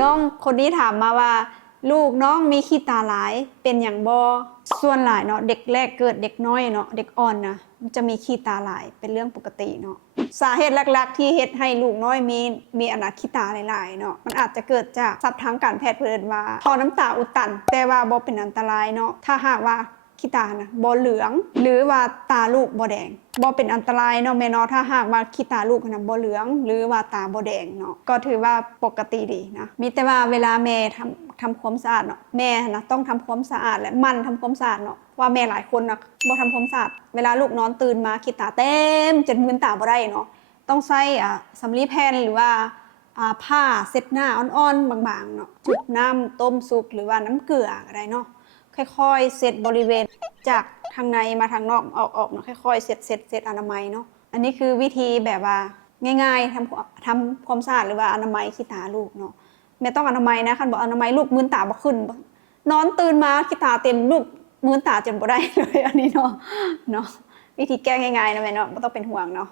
น้องคนนี้ถามมาว่าลูกน้องมีขี้ตาหลายเป็นอย่างบ่ส่วนหลายเนาะเด็กแรกเกิดเด็กน้อยเนาะเด็กอ่อนนะมันจะมีขี้ตาหลายเป็นเรื่องปกติเนาะสาเหตุหลักๆที่เฮ็ดให้ลูกน้อยมีอนาขี้ตาหลายๆเนาะมันอาจจะเกิดจากศัพท์ทางการแพทย์เพิ่นว่าท่อน้ำตาอุดตันแต่ว่าบ่เป็นอันตรายเนาะถ้าหากว่าขี้ตานะบ่เหลืองหรือว่าตาลูกบ่แดงบ่เป็นอันตรายเนาะแม่เนาะถ้าหากว่าขี้ตาลูกนะบ่เหลืองหรือว่าตาบ่แดงเนาะก็ถือว่าปกติดีนะมีแต่ว่าเวลาแม่ทำความสะอาดเนาะแม่นะต้องทำความสะอาดและมันทำความสะอาดเนาะว่าแม่หลายคนนะบ่ทำความสะอาดเวลาลูกนอนตื่นมาขี้ตาเต็มจนมึนตาบ่ได้เนาะต้องใช้สำลีแผ่นหรือว่าผ้าเช็ดหน้าอ่อนๆบางๆเนาะจุบน้ำต้มซุปหรือว่าน้ำเกลืออะไรเนาะค่อยๆเช็ดบริเวณจากทางในมาทางนอกออกเนาะค่อยๆเช็ดอนามัยเนาะอันนี้คือวิธีแบบว่าง่ายๆทำความสะอาดหรือว่าอนามัยขี้ตาลูกเนาะแม่ต้องอนามัยนะคันบอกอนามัยลูกมืนตาบ่ขึ้นนอนตื่นมาขี้ตาเต็มลูกมืนตาจนบ่ได้เลยอันนี้เนาะวิธีแก้ง่ายๆนะแม่เนาะบ่ต้องเป็นห่วงเนาะ